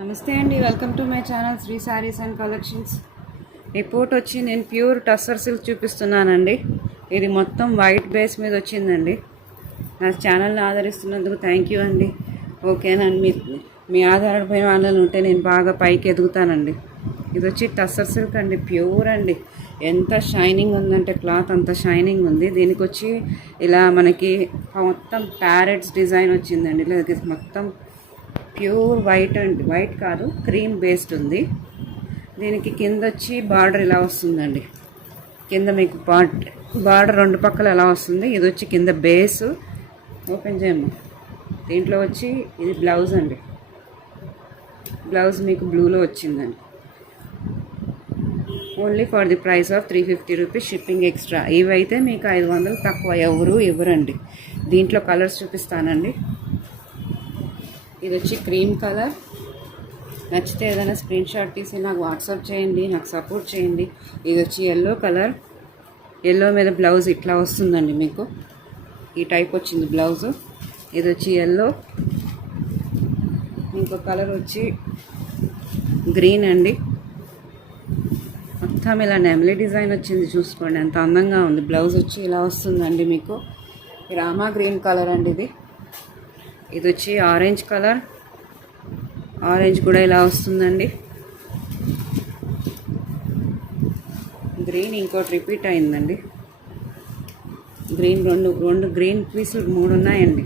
నమస్తే అండి, welcome to my channel Sri sarees and collections. Report వచ్చి నేను ప్యూర్ టస్సర్ సిల్క్ చూపిస్తున్నానండి. ఇది మొత్తం వైట్ బేస్ మీద వచ్చిందండి. నా ఛానల్ని ఆదరిస్తున్నందుకు థ్యాంక్ యూ అండి. ఓకేనండి, మీ ఆధారపడిన వాళ్ళని ఉంటే నేను బాగా పైకి ఎదుగుతానండి. ఇది వచ్చి టస్సర్ సిల్క్ అండి, ప్యూర్ అండి. ఎంత షైనింగ్ ఉందంటే క్లాత్ అంత షైనింగ్ ఉంది. దీనికి వచ్చి ఇలా మనకి మొత్తం ప్యారెట్స్ డిజైన్ వచ్చిందండి. ఇలా మొత్తం ప్యూర్ వైట్ అండి, వైట్ కాదు క్రీమ్ బేస్డ్ ఉంది. దీనికి కింద వచ్చి బార్డర్ ఇలా వస్తుందండి. కింద మీకు బార్డర్ రెండు పక్కల ఎలా వస్తుంది. ఇది వచ్చి కింద బేస్ ఓపెన్ చేయము. దీంట్లో వచ్చి ఇది బ్లౌజ్ అండి. బ్లౌజ్ మీకు బ్లూలో వచ్చిందండి. Only for the price of 350 rupees, shipping extra. ఇవైతే మీకు 500 తక్కువ ఎవరు ఇవ్వరండి. దీంట్లో కలర్స్ చూపిస్తానండి. ఇది వచ్చి క్రీమ్ కలర్. నచ్చితే ఏదైనా స్క్రీన్ షాట్ తీసి నాకు వాట్సాప్ చేయండి, నాకు సపోర్ట్ చేయండి. ఇది వచ్చి ఎల్లో కలర్. ఎల్లో మీద బ్లౌజ్ ఇట్లా వస్తుందండి. మీకు ఈ టైప్ వచ్చింది బ్లౌజు. ఇది వచ్చి ఎల్లో. ఇంకో కలర్ వచ్చి గ్రీన్ అండి. మొత్తం ఇలా నెమలి డిజైన్ వచ్చింది, చూసుకోండి ఎంత అందంగా ఉంది. బ్లౌజ్ వచ్చి ఇలా వస్తుందండి మీకు. రామా గ్రీన్ కలర్ అండి ఇది. ఇది వచ్చి ఆరెంజ్ కలర్. ఆరెంజ్ కూడా ఇలా వస్తుందండి. గ్రీన్ ఇంకోటి రిపీట్ అయిందండి. గ్రీన్ రెండు గ్రీన్ పీసులు 3 ఉన్నాయండి.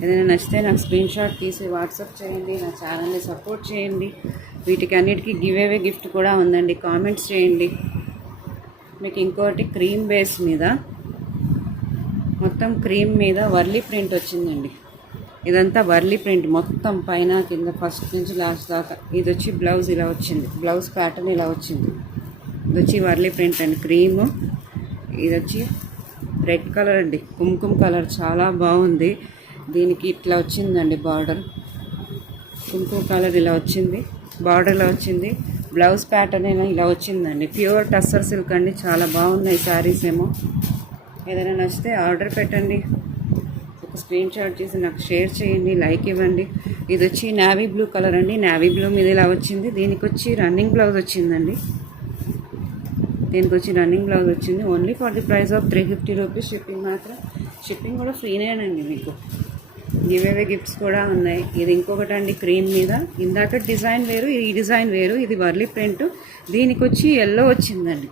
ఏదైనా నచ్చితే నాకు స్క్రీన్ షాట్ తీసి వాట్సాప్ చేయండి. నా ఛానల్ని సపోర్ట్ చేయండి. వీటికి అన్నిటికీ గివ్ అవే గిఫ్ట్ కూడా ఉందండి. కామెంట్స్ చేయండి. మీకు ఇంకోటి క్రీమ్ బేస్ మీద మొత్తం క్రీమ్ మీద వర్లీ ప్రింట్ వచ్చిందండి. ఇదంతా వర్లీ ప్రింట్ మొత్తం పైన కింద ఫస్ట్ నుంచి లాస్ట్ దాకా. ఇది వచ్చి బ్లౌజ్ ఇలా వచ్చింది. బ్లౌజ్ ప్యాటర్న్ ఇలా వచ్చింది. ఇది వచ్చి వర్లీ ప్రింట్ అండి, క్రీము. ఇది వచ్చి రెడ్ కలర్ అండి, కుంకుమ కలర్. చాలా బాగుంది. దీనికి ఇట్లా వచ్చిందండి బార్డర్. కుంకుమ కలర్ ఇలా వచ్చింది, బార్డర్ ఇలా వచ్చింది. బ్లౌజ్ ప్యాటర్న్ ఇలా వచ్చిందండి. ప్యూర్ టస్సర్ సిల్క్ అండి. చాలా బాగున్నాయి శారీస్ ఏమో. ఏదైనా నచ్చితే ఆర్డర్ పెట్టండి. స్క్రీన్ షాట్ చేసి నాకు షేర్ చేయండి, లైక్ ఇవ్వండి. ఇది వచ్చి నావీ బ్లూ కలర్ అండి. నావీ బ్లూ మీద ఇలా వచ్చింది. దీనికి వచ్చి రన్నింగ్ బ్లౌజ్ వచ్చిందండి. దీనికి వచ్చి రన్నింగ్ బ్లౌజ్ వచ్చింది. Only for the price of 350 rupees. Shipping మాత్రం షిప్పింగ్ కూడా ఫ్రీనేనండి మీకు. గివ్ అవే గిఫ్ట్స్ కూడా ఉన్నాయి. ఇది ఇంకొకటి అండి, క్రీమ్ మీద. ఇందాక డిజైన్ వేరు, ఈ డిజైన్ వేరు. ఇది వర్లీ ప్రింట్. దీనికి వచ్చి ఎల్లో వచ్చిందండి.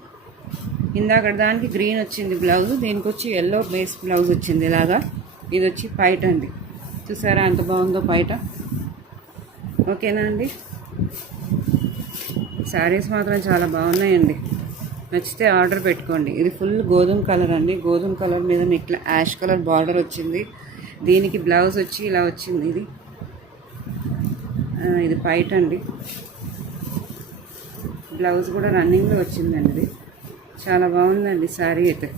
ఇందాక దానికి గ్రీన్ వచ్చింది బ్లౌజ్. దీనికి వచ్చి ఎల్లో బేస్ బ్లౌజ్ వచ్చింది ఇలాగా. ఇది వచ్చి పైట అండి. చూసారా ఎంత బాగుందో పైట. ఓకేనా అండి. శారీస్ మాత్రం చాలా బాగున్నాయండి. నచ్చితే ఆర్డర్ పెట్టుకోండి. ఇది ఫుల్ గోధుమ కలర్ అండి. గోధుమ కలర్ మీద మీకు ఇట్లా యాష్ కలర్ బార్డర్ వచ్చింది. దీనికి బ్లౌజ్ వచ్చి ఇలా వచ్చింది. ఇది పైట అండి. బ్లౌజ్ కూడా రన్నింగ్లో వచ్చిందండి. ఇది చాలా బాగుందండి శారీ అయితే.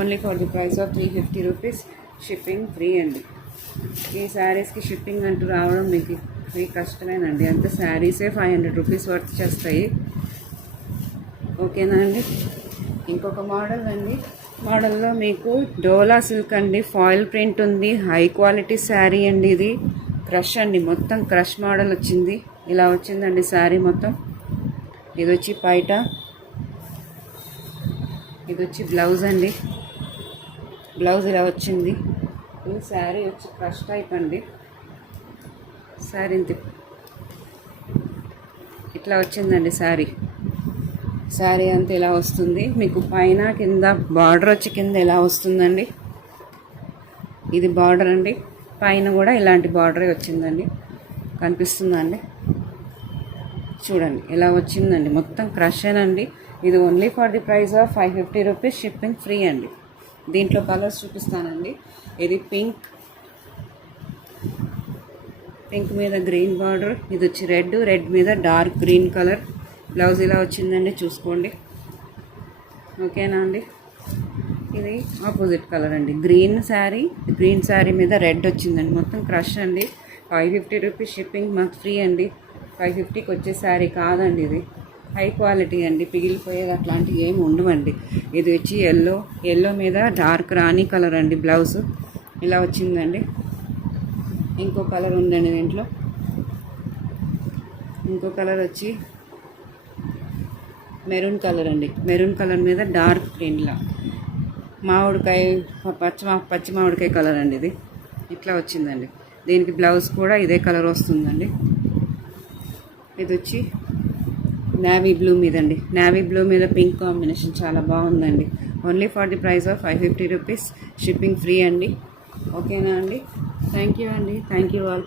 Only for the price of 350 rupees. Shipping free అండి. ఈ శారీస్కి షిప్పింగ్ అంటూ రావడం మీకు ఫ్రీ కష్టమేనండి. అంత శారీసే 500 రూపీస్ వర్త్ చేస్తాయి. ఓకేనా అండి. ఇంకొక మోడల్ అండి. మోడల్లో మీకు డోలా సిల్క్ అండి. ఫాయిల్ ప్రింట్ ఉంది. హై క్వాలిటీ శారీ అండి. ఇది క్రష్ అండి. మొత్తం క్రష్ మోడల్ వచ్చింది. ఇలా వచ్చిందండి శారీ మొత్తం. ఇది వచ్చి పైట. ఇది వచ్చి బ్లౌజ్ అండి. బ్లౌజ్ ఇలా వచ్చింది. ఇది శారీ వచ్చి క్రష్ టైప్ అండి. శారీ ఇట్లా వచ్చిందండి. శారీ అంతా ఇలా వస్తుంది. మీకు పైన కింద బార్డర్ వచ్చి కింద ఇలా వస్తుందండి. ఇది బార్డర్ అండి. పైన కూడా ఇలాంటి బార్డరే వచ్చిందండి. కనిపిస్తుందండి, చూడండి ఇలా వచ్చిందండి. మొత్తం క్రషేనండి. ఇది only for the price of 550 rupees. Shipping free అండి. దీంట్లో కలర్స్ చూపిస్తానండి. ఇది పింక్ మీద గ్రీన్ బార్డర్. ఇది వచ్చి రెడ్ మీద డార్క్ గ్రీన్ కలర్. బ్లౌజ్ ఇలా వచ్చిందండి, చూసుకోండి. ఓకేనా అండి. ఇది ఆపోజిట్ కలర్ అండి. గ్రీన్ శారీ మీద రెడ్ వచ్చిందండి. మొత్తం క్రష్ అండి. 550 రూపీస్. షిప్పింగ్ మాకు ఫ్రీ అండి. 550కి వచ్చే శారీ కాదండి. ఇది హై క్వాలిటీ అండి. పిగిలిపోయేది అట్లాంటివి ఏమి ఉండవండి. ఇది వచ్చి ఎల్లో మీద డార్క్ రాణి కలర్ అండి. బ్లౌజ్ ఇలా వచ్చిందండి. ఇంకో కలర్ ఉందండి దీంట్లో. ఇంకో కలర్ వచ్చి మెరూన్ కలర్ అండి. మెరూన్ కలర్ మీద డార్క్ ప్రింట్లా మామిడికాయ పచ్చి మామిడికాయ కలర్ అండి. ఇది ఇట్లా వచ్చిందండి. దీనికి బ్లౌజ్ కూడా ఇదే కలర్ వస్తుందండి. ఇది వచ్చి నేవీ బ్లూ మీద అండి. నేవీ బ్లూ మీద పింక్ కాంబినేషన్ చాలా బాగుందండి. Only for the price of 550 rupees. Shipping free అండి. ఓకేనా అండి? థ్యాంక్ యూ అండి. Thank you all.